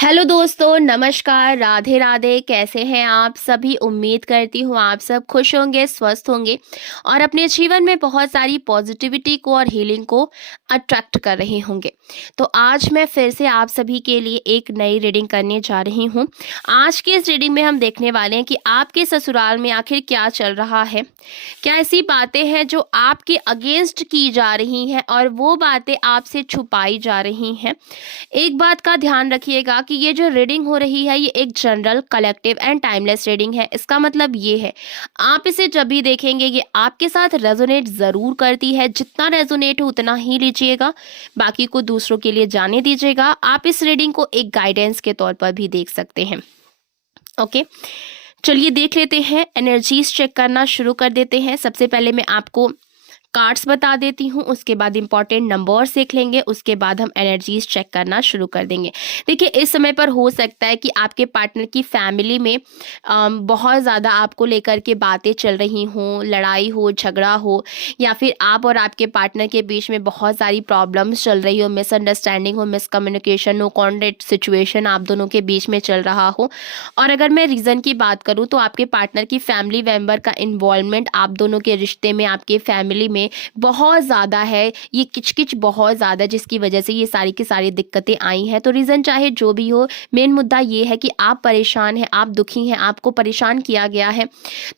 Hello दोस्तों, नमस्कार, राधे राधे। कैसे हैं आप सभी? उम्मीद करती हूँ आप सब खुश होंगे, स्वस्थ होंगे और अपने जीवन में बहुत सारी पॉजिटिविटी को और हीलिंग को अट्रैक्ट कर रहे होंगे। तो आज मैं फिर से आप सभी के लिए एक नई रीडिंग करने जा रही हूँ। आज की इस रीडिंग में हम देखने वाले हैं कि आपके ससुराल में आखिर क्या चल रहा है। क्या ऐसी बातें हैं जो आपके अगेंस्ट की जा रही हैं और वो बातें आपसे छुपाई जा रही हैं। एक बात का ध्यान रखिएगा कि ये जो रीडिंग हो रही है ये एक general, collective and timeless reading है। इसका मतलब ये है, आप इसे जब भी देखेंगे ये आपके साथ रेजोनेट ज़रूर करती है। जितना रेजोनेट हो उतना ही लीजिएगा, बाकी को दूसरों के लिए जाने दीजिएगा। आप इस रीडिंग को एक गाइडेंस के तौर पर भी देख सकते हैं। ओके, चलिए देख लेते हैं। एनर्जीज चेक करना शुरू कर देते हैं। सबसे पहले मैं आपको कार्ड्स बता देती हूँ, उसके बाद इंपॉर्टेंट नंबर्स देख लेंगे, उसके बाद हम एनर्जीज चेक करना शुरू कर देंगे। देखिए, इस समय पर हो सकता है कि आपके पार्टनर की फैमिली में बहुत ज़्यादा आपको लेकर के बातें चल रही हों, लड़ाई हो, झगड़ा हो, या फिर आप और आपके पार्टनर के बीच में बहुत सारी प्रॉब्लम्स चल रही हो, मिसअंडरस्टैंडिंग हो, मिसकम्युनिकेशन हो, कॉन्फ्लिक्ट सिचुएशन आप दोनों के बीच में चल रहा हो। और अगर मैं रीज़न की बात करूँ तो आपके पार्टनर की फैमिली मेम्बर का इन्वॉल्वमेंट आप दोनों के रिश्ते में, आपके फैमिली में बहुत ज़्यादा है। ये किचकिच बहुत ज़्यादा, जिसकी वजह से ये सारी की सारी दिक्कतें आई हैं। तो रीज़न चाहे जो भी हो, मेन मुद्दा ये है कि आप परेशान हैं, आप दुखी हैं, आपको परेशान किया गया है।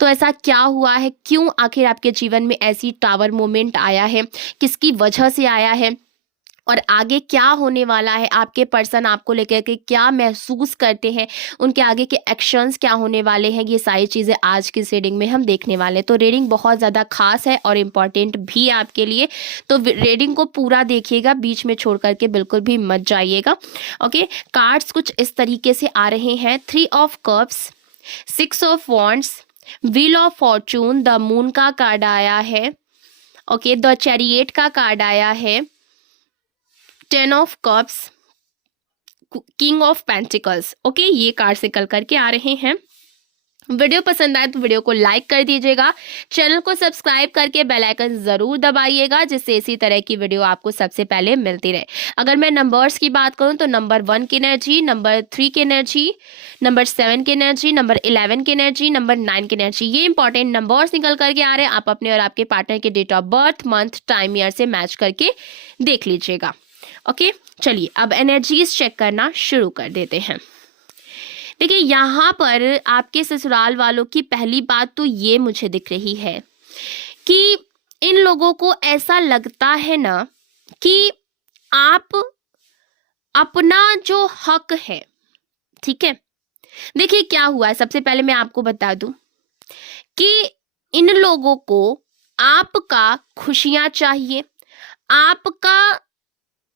तो ऐसा क्या हुआ है? क्यों आखिर आपके जीवन में ऐसी टावर मोमेंट आया है? किसकी वजह से आया है? और आगे क्या होने वाला है? आपके पर्सन आपको लेकर के क्या महसूस करते हैं? उनके आगे के एक्शंस क्या होने वाले हैं? ये सारी चीज़ें आज की इस रीडिंग में हम देखने वाले हैं। तो रीडिंग बहुत ज़्यादा खास है और इम्पॉर्टेंट भी है आपके लिए। तो रीडिंग को पूरा देखिएगा, बीच में छोड़ करके बिल्कुल भी मत जाइएगा। ओके, कार्ड्स कुछ इस तरीके से आ रहे हैं। 3 of cups, 6 of wands, wheel of Fortune, the moon का कार्ड आया है। ओके, द चैरियट का कार्ड आया है, 10 of cups, king of pentacles. Okay, ये कार्ड से निकल करके आ रहे हैं। वीडियो पसंद आए तो वीडियो को लाइक कर दीजिएगा, चैनल को सब्सक्राइब करके बेल आइकन जरूर दबाइएगा, जिससे इसी तरह की वीडियो आपको सबसे पहले मिलती रहे। अगर मैं नंबर्स की बात करूं तो नंबर 1 की एनर्जी, नंबर 3 की एनर्जी, नंबर 7 की एनर्जी, नंबर 11 की एनर्जी, नंबर 9 की एनर्जी, ये इंपॉर्टेंट नंबर्स निकल करके आ रहे हैं। आप अपने और आपके पार्टनर के date of birth, month, time, year से मैच करके देख लीजिएगा। ओके, चलिए अब एनर्जीज चेक करना शुरू कर देते हैं। देखिए, यहाँ पर आपके ससुराल वालों की पहली बात तो ये मुझे दिख रही है कि इन लोगों को ऐसा लगता है ना कि आप अपना जो हक है, ठीक है। देखिए क्या हुआ है, सबसे पहले मैं आपको बता दूं कि इन लोगों को आपका खुशियां चाहिए, आपका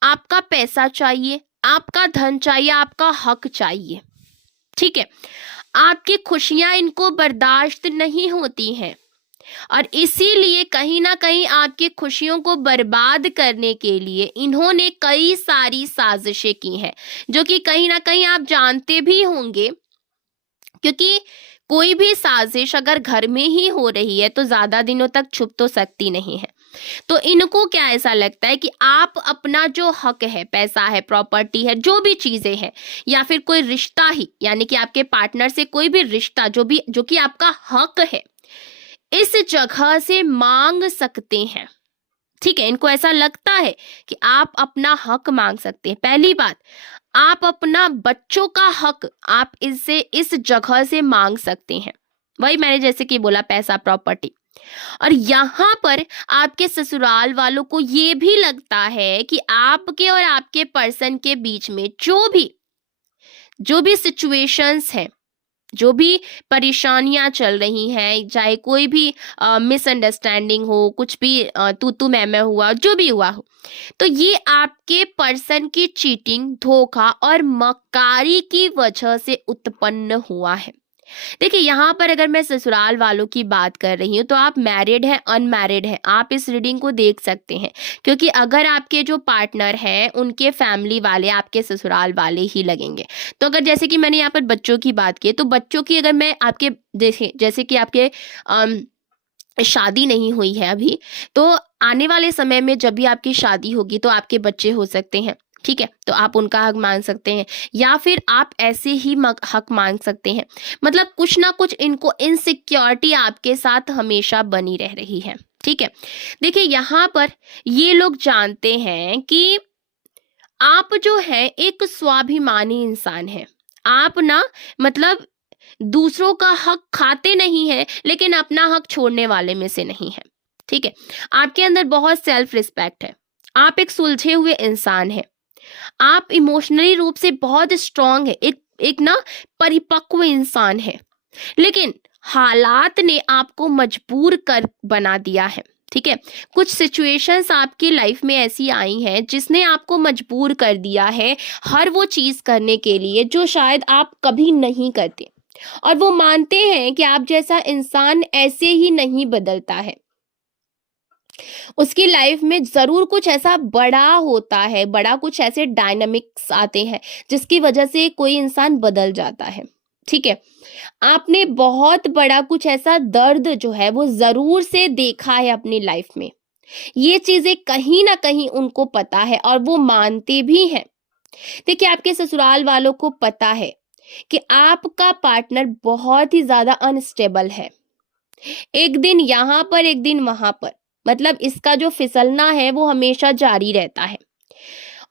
आपका पैसा चाहिए, आपका धन चाहिए, आपका हक चाहिए, ठीक है। आपकी खुशियां इनको बर्दाश्त नहीं होती हैं और इसीलिए कहीं ना कहीं आपकी खुशियों को बर्बाद करने के लिए इन्होंने कई सारी साजिशें की हैं, जो कि कहीं ना कहीं आप जानते भी होंगे। क्योंकि कोई भी साजिश अगर घर में ही हो रही है तो ज्यादा दिनों तक छुप तो सकती नहीं है। तो इनको क्या ऐसा लगता है कि आप अपना जो हक है, पैसा है, प्रॉपर्टी है, जो भी चीजें हैं, या फिर कोई रिश्ता ही, यानी कि आपके पार्टनर से कोई भी रिश्ता जो कि आपका हक है, इस जगह से मांग सकते हैं, ठीक है। इनको ऐसा लगता है कि आप अपना हक मांग सकते हैं। पहली बात, आप अपना बच्चों का हक आप इससे, इस जगह से मांग सकते हैं। वही मैंने जैसे कि बोला, पैसा, प्रॉपर्टी। और यहाँ पर आपके ससुराल वालों को ये भी लगता है कि आपके और आपके पर्सन के बीच में जो भी सिचुएशंस हैं, जो भी परेशानियां चल रही हैं, चाहे कोई भी मिसअंडरस्टैंडिंग हो, कुछ भी तू तू मैं हुआ, जो भी हुआ हो, तो ये आपके पर्सन की चीटिंग, धोखा और मक्कारी की वजह से उत्पन्न हुआ है। देखिए, यहाँ पर अगर मैं ससुराल वालों की बात कर रही हूँ तो आप मैरिड हैं, अनमैरिड हैं, आप इस रीडिंग को देख सकते हैं। क्योंकि अगर आपके जो पार्टनर हैं उनके फैमिली वाले आपके ससुराल वाले ही लगेंगे। तो अगर जैसे कि मैंने यहाँ पर बच्चों की बात की, तो बच्चों की अगर मैं आपके जैसे कि आपके शादी नहीं हुई है अभी, तो आने वाले समय में जब भी आपकी शादी होगी तो आपके बच्चे हो सकते हैं। ठीक है, तो आप उनका हक मांग सकते हैं या फिर आप ऐसे ही हक मांग सकते हैं। मतलब कुछ ना कुछ इनको इनसिक्योरिटी आपके साथ हमेशा बनी रह रही है। ठीक है, देखिए यहाँ पर ये लोग जानते हैं कि आप जो है एक स्वाभिमानी इंसान है। आप ना मतलब दूसरों का हक खाते नहीं हैं, लेकिन अपना हक छोड़ने वाले में से नहीं है। ठीक है, आपके अंदर बहुत सेल्फ रिस्पेक्ट है। आप एक सुलझे हुए इंसान हैं। आप इमोशनली रूप से बहुत स्ट्रांग है, एक एक ना परिपक्व इंसान है। लेकिन हालात ने आपको मजबूर कर बना दिया है। ठीक है, कुछ सिचुएशंस आपकी लाइफ में ऐसी आई हैं जिसने आपको मजबूर कर दिया है हर वो चीज करने के लिए जो शायद आप कभी नहीं करते। और वो मानते हैं कि आप जैसा इंसान ऐसे ही नहीं बदलता है। उसकी लाइफ में जरूर कुछ ऐसा बड़ा होता है, बड़ा कुछ ऐसे डायनामिक्स आते हैं जिसकी वजह से कोई इंसान बदल जाता है। ठीक है, आपने बहुत बड़ा कुछ ऐसा दर्द जो है वो जरूर से देखा है अपनी लाइफ में। ये चीजें कहीं ना कहीं उनको पता है और वो मानते भी हैं। देखिए, आपके ससुराल वालों को पता है कि आपका पार्टनर बहुत ही ज्यादा अनस्टेबल है। एक दिन यहाँ पर एक दिन वहां पर, मतलब इसका जो फिसलना है वो हमेशा जारी रहता है।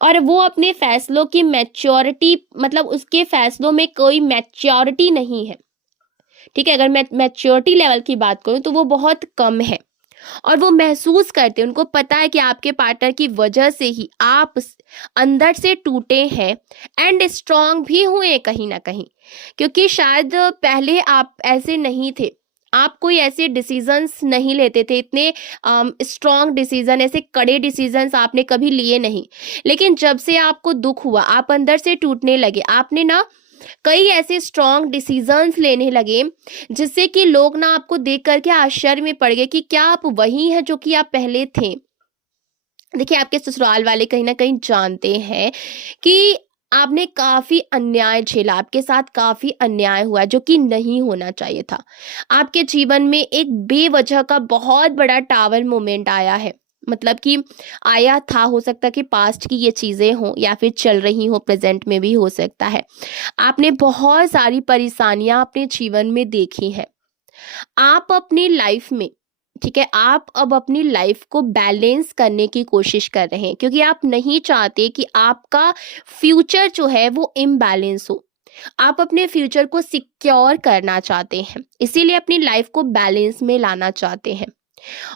और वो अपने फैसलों की मैच्योरिटी, मतलब उसके फैसलों में कोई मैच्योरिटी नहीं है। ठीक है, अगर मैं मैच्योरिटी लेवल की बात करूं तो वो बहुत कम है। और वो महसूस करते हैं, उनको पता है कि आपके पार्टनर की वजह से ही आप अंदर से टूटे हैं एंड स्ट्रांग भी हुए कहीं ना कहीं। क्योंकि शायद पहले आप ऐसे नहीं थे, आप कोई ऐसे डिसीजंस नहीं लेते थे, इतने स्ट्रांग डिसीजन, ऐसे कड़े डिसीजंस आपने कभी लिए नहीं। लेकिन जब से आपको दुख हुआ, आप अंदर से टूटने लगे, आपने ना कई ऐसे स्ट्रॉन्ग डिसीजंस लेने लगे जिससे कि लोग ना आपको देख करके आश्चर्य में पड़ गए कि क्या आप वही हैं जो कि आप पहले थे। देखिए, आपके ससुराल वाले कहीं ना कहीं जानते हैं कि आपने काफी अन्याय झेला, आपके साथ काफी अन्याय हुआ जो कि नहीं होना चाहिए था। आपके जीवन में एक बेवजह का बहुत बड़ा टावर मोमेंट आया है। मतलब कि आया था, हो सकता कि पास्ट की ये चीजें हों या फिर चल रही हो, प्रेजेंट में भी हो सकता है। आपने बहुत सारी परेशानियां अपने जीवन में देखी हैं। आप अपनी लाइफ में, ठीक है, आप अब अपनी लाइफ को बैलेंस करने की कोशिश कर रहे हैं क्योंकि आप नहीं चाहते कि आपका फ्यूचर जो है वो इम्बैलेंस हो। आप अपने फ्यूचर को सिक्योर करना चाहते हैं, इसीलिए अपनी लाइफ को बैलेंस में लाना चाहते हैं।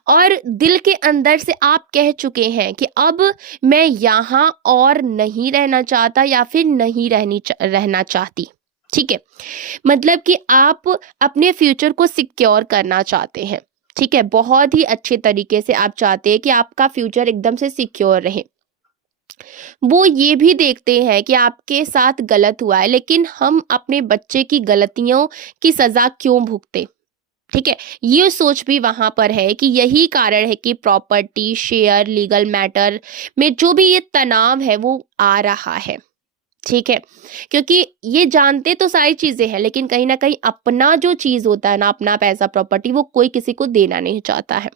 और दिल के अंदर से आप कह चुके हैं कि अब मैं यहाँ और नहीं रहना चाहता या फिर नहीं रहना चाहती। ठीक है, मतलब कि आप अपने फ्यूचर को सिक्योर करना चाहते हैं। ठीक है, बहुत ही अच्छे तरीके से आप चाहते हैं कि आपका फ्यूचर एकदम से सिक्योर रहे। वो ये भी देखते हैं कि आपके साथ गलत हुआ है, लेकिन हम अपने बच्चे की गलतियों की सजा क्यों भुगते। ठीक है, ये सोच भी वहां पर है कि यही कारण है कि प्रॉपर्टी, शेयर, लीगल मैटर में जो भी ये तनाव है वो आ रहा है। ठीक है, क्योंकि ये जानते तो सारी चीजें हैं, लेकिन कहीं ना कहीं अपना जो चीज होता है ना, अपना पैसा, प्रॉपर्टी, वो कोई किसी को देना नहीं चाहता है।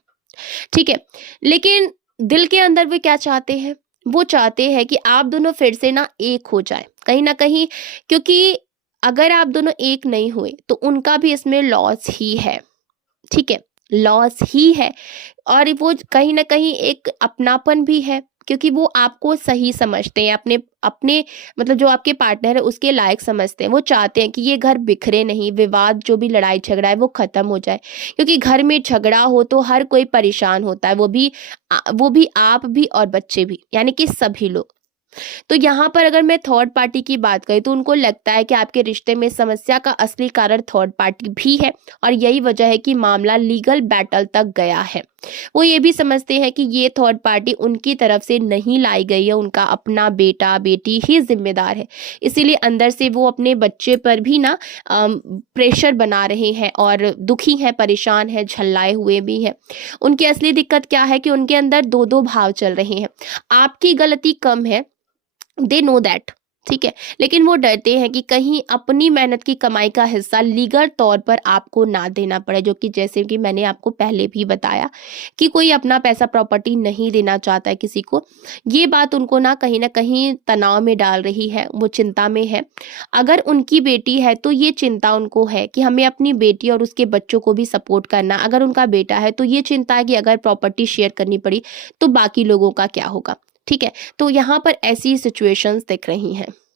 ठीक है, लेकिन दिल के अंदर वो क्या चाहते हैं, वो चाहते हैं कि आप दोनों फिर से ना एक हो जाए कहीं ना कहीं। क्योंकि अगर आप दोनों एक नहीं हुए तो उनका भी इसमें लॉस ही है। ठीक है, लॉस ही है। और वो कहीं ना कहीं एक अपनापन भी है क्योंकि वो आपको सही समझते हैं, अपने अपने मतलब जो आपके पार्टनर है उसके लायक समझते हैं। वो चाहते हैं कि ये घर बिखरे नहीं, विवाद जो भी लड़ाई झगड़ा है वो खत्म हो जाए। क्योंकि घर में झगड़ा हो तो हर कोई परेशान होता है, वो भी आप भी और बच्चे भी, यानी कि सभी लोग। तो यहाँ पर अगर मैं थर्ड पार्टी की बात करें तो उनको लगता है कि आपके रिश्ते में समस्या का असली कारण थर्ड पार्टी भी है और यही वजह है कि मामला लीगल बैटल तक गया है। वो ये भी समझते हैं कि ये थर्ड पार्टी उनकी तरफ से नहीं लाई गई है, उनका अपना बेटा बेटी ही जिम्मेदार है। इसीलिए अंदर से वो अपने बच्चे पर भी ना प्रेशर बना रहे हैं और दुखी हैं, परेशान हैं, झल्लाए हुए भी हैं। उनकी असली दिक्कत क्या है कि उनके अंदर दो दो भाव चल रहे हैं। आपकी गलती कम है, दे नो दैट। ठीक है? लेकिन वो डरते हैं कि कहीं अपनी मेहनत की कमाई का हिस्सा लीगल तौर पर आपको ना देना पड़े, जो कि जैसे कि मैंने आपको पहले भी बताया कि कोई अपना पैसा प्रॉपर्टी नहीं देना चाहता है किसी को। ये बात उनको ना कहीं तनाव में डाल रही है, वो चिंता में है। अगर उनकी बेटी है तो ये चिंता उनको है कि हमें अपनी बेटी और उसके बच्चों को भी सपोर्ट करना। अगर उनका बेटा है तो ये चिंता है कि अगर प्रॉपर्टी शेयर करनी पड़ी तो बाकी लोगों का क्या होगा? ठीक है? तो यहाँ पर ऐसी सिचुएशंस दिख रही हैं।